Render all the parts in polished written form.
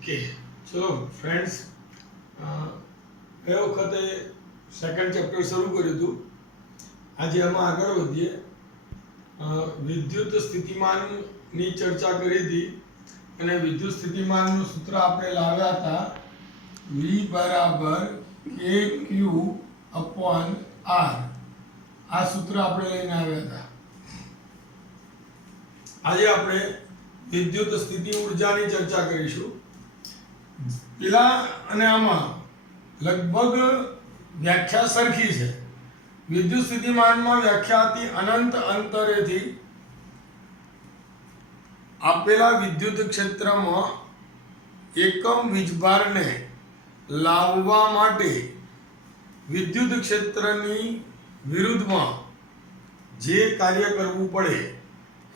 Okay, ચલો friends, ગઈ વખતે સેકન્ડ ચેપ્ટર શરૂ કર્યું હતું. આજે આમાં આગળ વધીએ. વિદ્યુત સ્થિતિમાનની ચર્ચા કરી હતી અને વિદ્યુત સ્થિતિમાનનું સૂત્ર આપણે લાવ્યા હતા V બરાબર KQ અપોન R. આ સૂત્ર આપણે લઈને આવ્યા હતા. આજે આપણે વિદ્યુત સ્થિતિ ઊર્જાની ચર્ચા કરીશું. પેલા અને આમાં લગભગ વ્યાખ્યા સરખી છે. વિદ્યુત સ્થિતિમાનમાં વ્યાખ્યા હતી અનંત અંતરેથી આપેલા વિદ્યુત ક્ષેત્રમાં એકમ વીજભારને લાવવા માટે વિદ્યુત ક્ષેત્રની વિરુદ્ધમાં જે કાર્ય કરવું પડે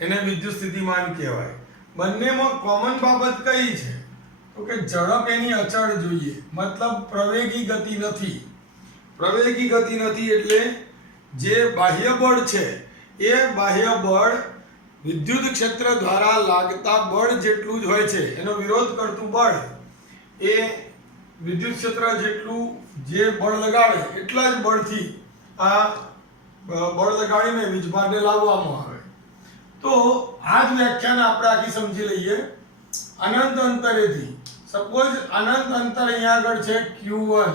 એને વિદ્યુત સ્થિતિમાન કહેવાય. બંનેમાં કોમન બાબત કઈ છે? તો કે ઝડપ એની અચળ જોઈએ, મતલબ પ્રવેગી ગતિ નથી. પ્રવેગી ગતિ નથી એટલે જે બાહ્ય બળ છે એ બાહ્ય બળ વિદ્યુત ક્ષેત્ર દ્વારા લાગતા બળ જેટલું જ હોય છે. એનો વિરોધ કરતું બળ એ વિદ્યુત ક્ષેત્ર જેટલું જે બળ લગાવે એટલા જ બળથી આ બળ લગાડીને વીજભારને લાવવામાં આવે. તો આ જ વ્યાખ્યાને આપણે આખી સમજી લઈએ. અનંત અંતરેથી સપોઝ અનંત અંતર અહીંયા આગળ છે Q1.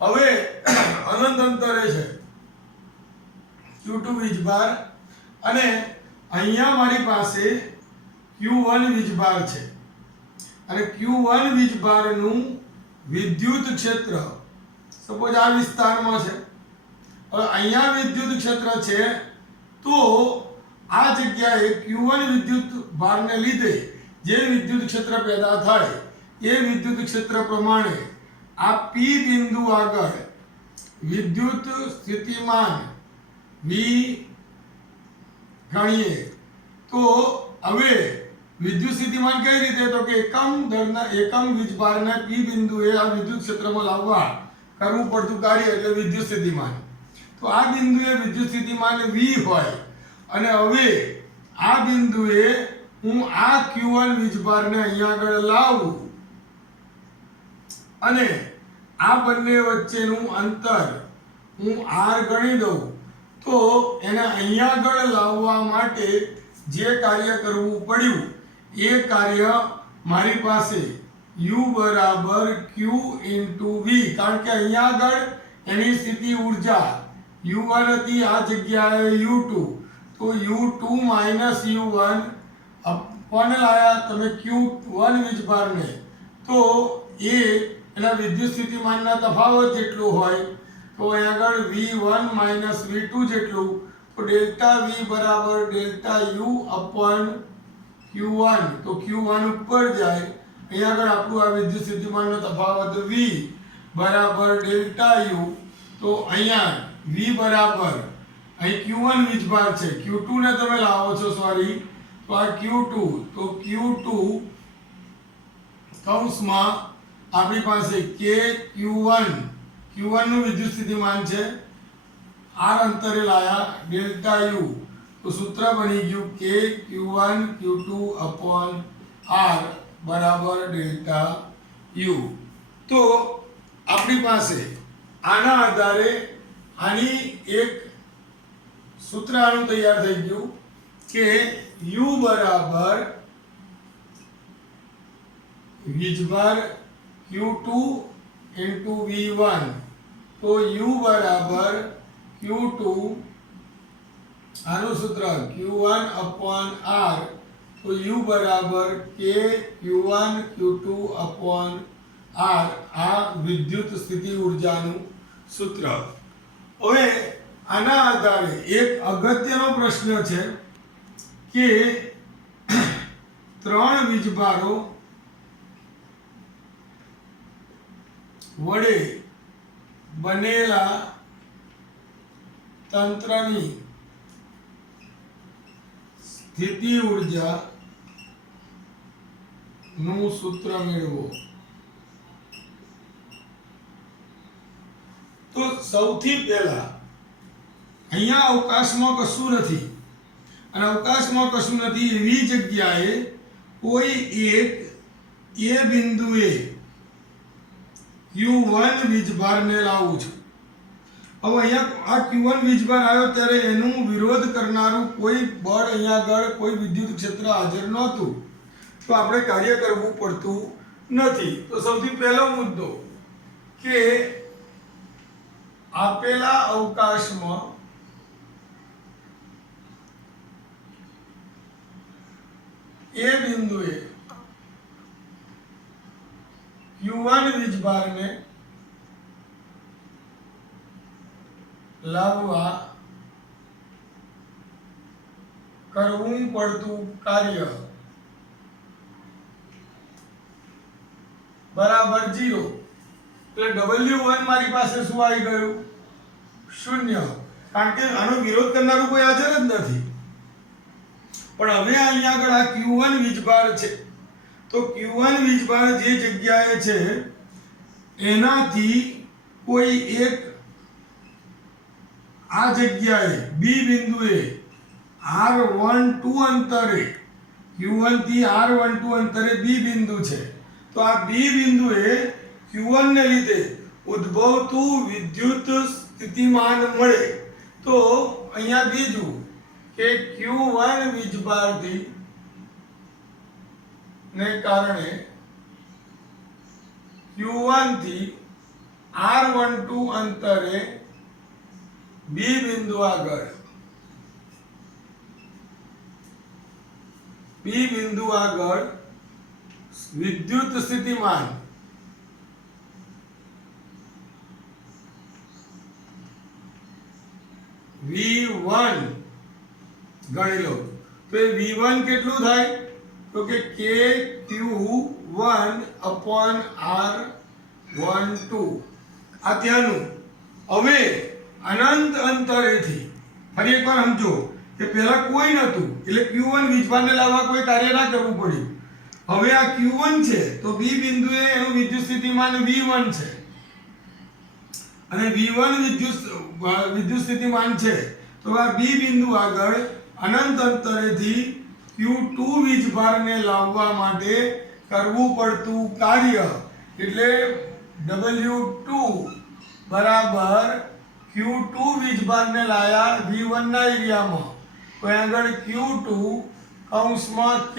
હવે અનંત અંતરે છે Q2 વીજભાર અને અહીંયા મારી પાસે Q1 વીજભાર છે અને Q1 વીજભારનું વિદ્યુત ક્ષેત્ર સપોઝ આ વિસ્તારમાં છે. હવે અહીંયા વિદ્યુત ક્ષેત્ર છે તો આ જગ્યાએ Q1 વિદ્યુત ભારને લીધે જે વિદ્યુત ક્ષેત્ર પેદા થાય એ વિદ્યુત ક્ષેત્ર પ્રમાણે આ P બિંદુ આગળ વિદ્યુત સ્થિતિમાન V ગણીએ તો હવે વિદ્યુત સ્થિતિમાન કઈ રીતે? તો કે એકમ વીજભારને P બિંદુએ આ વિદ્યુત ક્ષેત્રમાં લાવવા કરવું પડતું કાર્ય એટલે વિદ્યુત સ્થિતિમાન. તો આ બિંદુએ વિદ્યુત સ્થિતિમાન V હોય અને હવે આ બિંદુએ હું આ Q1 વીજભારને અહીંયા આગળ લાવું અને આ બંને વચ્ચેનું અંતર હું R ગણી દઉં તો એને અહીંયા આગળ લાવવા માટે જે કાર્ય કરવું પડ્યું એ કાર્ય મારી પાસે U બરાબર Q into V, કારણ કે અહીંયા આગળ એની સ્થિતિ ઊર્જા U1 હતી, આ જગ્યાએ U2, તો U2 માઇનસ U1 અપન લાયા તમે Q1 વીજભારને તો એ એના વિદ્યુત સ્થિતિમાનના તફાવત જેટલું હોય તો અહીં આગળ V1 માઇનસ V2 જેટલું, તો ડેલ્ટા V બરાબર ડેલ્ટા U અપન Q1, તો Q1 ઉપર જાય. અહીં આગળ આપણું આ વિદ્યુત સ્થિતિમાનનો તફાવત V બરાબર ડેલ્ટા U, તો અહીંયા V બરાબર અહીં Q1 વીજભાર છે, Q2 ને તમે લાવો છો સોરી, તો આ Q2, તો Q2 કૌંસમાં આપણી પાસે K Q1 નું વિદ્યુત સ્થિતિમાન છે, R અંતરે લાયા ડેલ્ટા U, તો સૂત્ર બની ગયું K Q1 Q2 upon R બરાબર ડેલ્ટા U. તો આપણી પાસે આના આધારે આની એક સૂત્ર આનું તૈયાર થઈ ગયું કે U બરાબર વીજભાર Q2 into V1, તો U બરાબર Q2 આનું સૂત્ર Q1 અપોન R, તો U બરાબર K Q1 Q2 upon R. આ વિદ્યુત સ્થિતિ ઊર્જાનું સૂત્ર. હવે આના આધારે એક અગત્યનો પ્રશ્ન છે કે ત્રણ વીજભારો વડે બનેલા તંત્રની સ્થિતિ ઊર્જા નું સૂત્ર મેળવો. તો સૌથી પહેલા અહીંયા અવકાશમાં કશું નથી અને અવકાશમાં કશું નથી એવી જગ્યાએ કોઈ એક એ બિંદુએ Q1 વીજભારને લાવું છું. હવે અહીંયા આ Q1 વીજભાર આવ્યો ત્યારે એનું વિરોધ કરનારું કોઈ બળ અહીંયા આગળ કોઈ વિદ્યુત ક્ષેત્ર હાજર નહોતું, તો આપણે કાર્ય કરવું પડતું નથી. તો સૌથી પહેલો મુદ્દો કે આપેલા અવકાશમાં એ બિંદુએ Q1 વીજભારને લાવવા કરવું પડતું કાર્ય બરાબર 0. એટલે W1 મારી પાસે શું આવી ગયું? 0. કારણ કે આનો વિરોધ કરનારું કોઈ હાજર જ નથી. પણ હવે અહીંયા આગળ આ Q1 વીજભાર છે, તો Q1 વીજભાર જે જગ્યાએ છે એનાથી કોઈ એક આ જગ્યાએ બી બિંદુએ R12 અંતરે Q1 થી R12 અંતરે બી બિંદુ છે. તો આ બી બિંદુએ Q1 ને લીધે ઉદ્ભવતું વિદ્યુત સ્થિતિમાન મળે. તો અહીંયા બીજું કે Q1 વીજભારથી ને કારણે Q1 થી R12 અંતરે બી બિંદુ આગળ વિદ્યુત સ્થિતિમાન V1 ગણી લો. તો એ V1 કેટલું થાય? તો કે KQ1 upon R12. આ ત્યાંનું. હવે અનંત અંતરેથી ફરી એકવાર સમજો કે પહેલા કોઈ નહોતું એટલે Q1 વીજભારને લાવવા કોઈ કાર્ય ના કરવું પડ્યું. હવે આ Q1 છે તો બી બિંદુએ એનું વિદ્યુત સ્થિતિમાન V1 છે અને V1 વિદ્યુત સ્થિતિમાન છે. તો આ બી બિંદુ આગળ અનંત અંતરેથી Q2 વીજભારને લાવવા માટે કરવું પડતું કાર્ય એટલે W2 બરાબર Q2 વીજભારને લાયા V1 ના એરિયામાં, તો આગળ Q2 કૌંસમાં K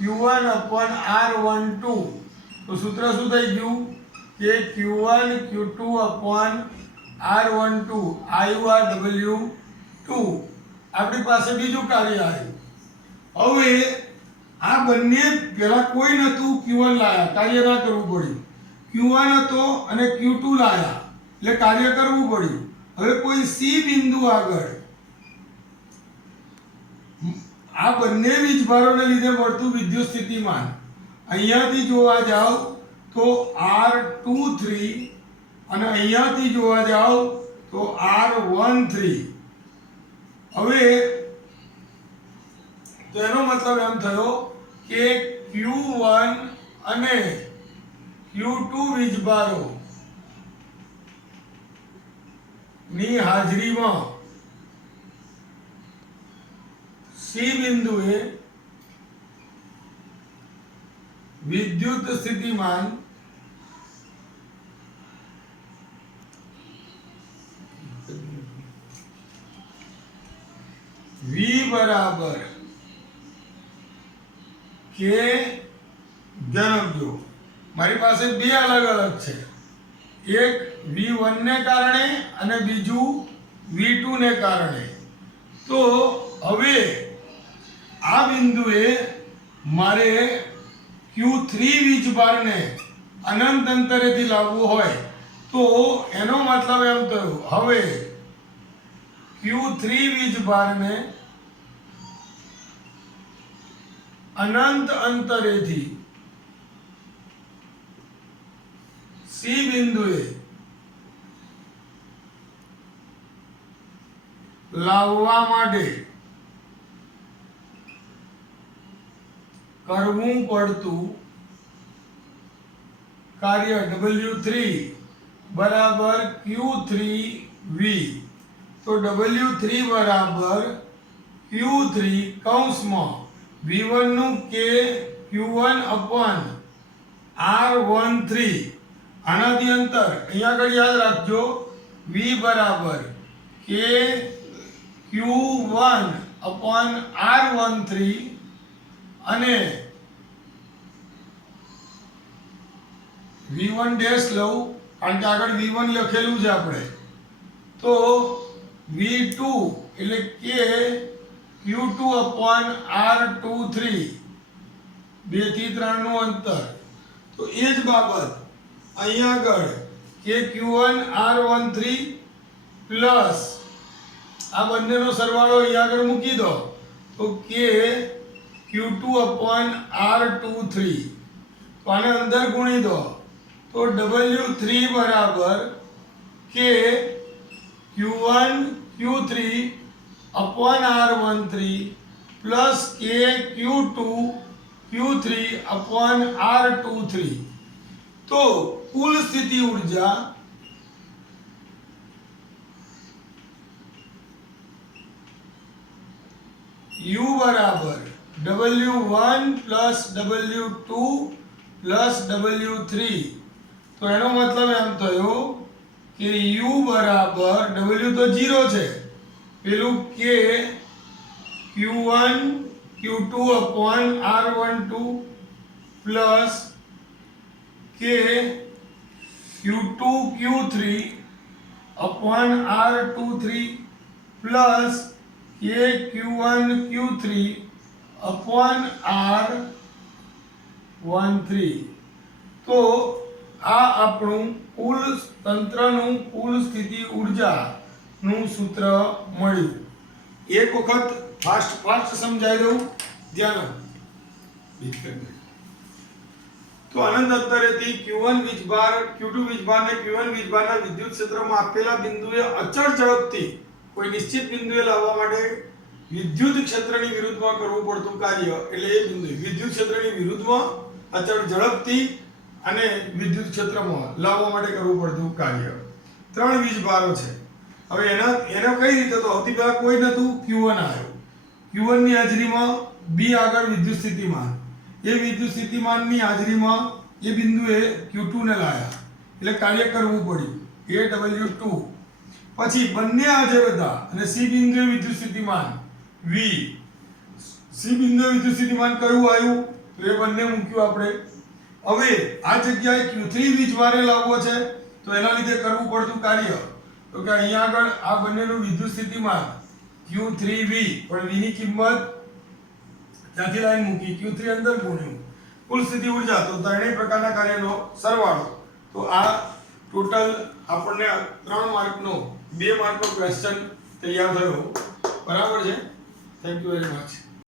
Q1 upon R12. તો સૂત્ર શું થઈ ગયું કે Q1 Q2 upon R12 આવ્યું આ W2. આપણી પાસે બીજું કાર્ય આવ્યું. હવે આ બંને પહેલા કોઈ નહોતું, Q1 લાયા, કાર્ય ના કરવું પડ્યું. Q1 હતો અને Q2 લાયા એટલે કાર્ય કરવું પડ્યું. હવે કોઈ સી બિંદુ આગળ આ બંને વીજભારોને લીધે મળતું વિદ્યુત સ્થિતિમાન અહીંયાથી જોવા જાવ તો R23 અને અહીંયાથી જોવા જાવ તો R13. હવે તો એનો મતલબ એમ થયો કે Q1 અને Q2 વીજભારો ની હાજરીમાં સી બિંદુએ વિદ્યુત સ્થિતિમાન V બરાબર K જણાવજો. મારી પાસે બે અલગ અલગ છે, એક V1 ને કારણે અને બીજું V2 ને કારણે. તો હવે આ બિંદુએ મારે Q3 વીજભારને અનંત અંતરેથી લાવવું હોય તો એનો મતલબ એમ થયો હવે Q3 વીજભારને અનંત અંતરેથી સી બિંદુએ લાવવા માટે કરવું પડતું કાર્ય W3 બરાબર Q3V. તો W3 બરાબર Q3 કૌંસમાં V1 નું K Q1 upon R13 આનાથી અંતર અહીંયા આગળ યાદ રાખજો V બરાબર K Q1 upon R13 અને V1 ડેશ લઉં કારણ કે આગળ V1 લખેલું છે આપણે તો V2 એટલે કે Q2 upon R23 2 થી 3 નું અંતર તો એ જ બાબત અહીંયા આગળ કે Q1 R13 પ્લસ આ બંનેનો સરવાળો અહીંયા આગળ મૂકી દો તો કે Q2 upon R23 તો આને અંદર ગુણી દો તો W3 બરાબર કે Q1 Q3 upon R13 plus કે Q2 Q3 upon R23 તો કુલ સ્થિતિ ઊર્જા U બરાબર W1 plus W2 plus W3 તો એનો મતલબ એમ થયો કે U બરાબર W તો 0 છે પેલું K Q1 Q2 upon R12 plus K Q2 Q3 upon R23 plus K Q1 Q3 upon R13 તો આ આપણું કુલ તંત્રનું કુલ સ્થિતિ ઊર્જાનું સૂત્ર મળ્યું એક વખત ફાસ્ટ સમજાઈ દઉં ધ્યાન તો અનંત અંતરેથી Q1 વીજભાર Q2 વીજભાર અને Q1 વીજભારના વિદ્યુત ક્ષેત્રમાં આપેલા બિંદુએ અચળ ઝડપથી કોઈ નિશ્ચિત બિંદુએ લાવવા માટે વિદ્યુત ક્ષેત્રની વિરુદ્ધમાં કરવું પડતું કાર્ય એટલે એ બિંદુ વિદ્યુત ક્ષેત્રની વિરુદ્ધમાં અચળ ઝડપથી અને વિદ્યુત ક્ષેત્રમાં લાવવા માટે કરવું પડતું કાર્ય 3 વીજભારો છે હવે એનો કઈ રીતે તો સૌથી પહેલા કોઈ નતું Q1 આવ્યો Q1 ની હાજરીમાં B આગળ વિદ્યુત સ્થિતિમાન એ વિદ્યુત સ્થિતિમાનની હાજરીમાં એ બિંદુએ Q2 ને લાયા એટલે કાર્ય કરવું પડ્યું AW2 પછી બંને હાજર હતા અને C બિંદુએ વિદ્યુત સ્થિતિમાન V C બિંદુએ વિદ્યુત સ્થિતિમાન કયું આવ્યું તો એ બંને મૂક્યું આપણે હવે આ જગ્યાએ Q3 વીજભારે લાવવો છે તો એના લીધે કરવું પડતું કાર્ય તો કે અહીંયા આગળ આ બંનેનું વિદ્યુત સ્થિતિમાન Q3V પણ V ની કિંમત ત્યાંથી લાઈન મૂકી Q3 અંદર ગુણ્યું કુલ સ્થિતિ ઊર્જા તો ત્રણેય પ્રકારના કાર્યનો સરવાળો તો આ ટોટલ આપણને 3 માર્કનો 2 માર્કનો ક્વેશ્ચન તૈયાર થયો બરાબર છે થેન્ક યુ વેરી મચ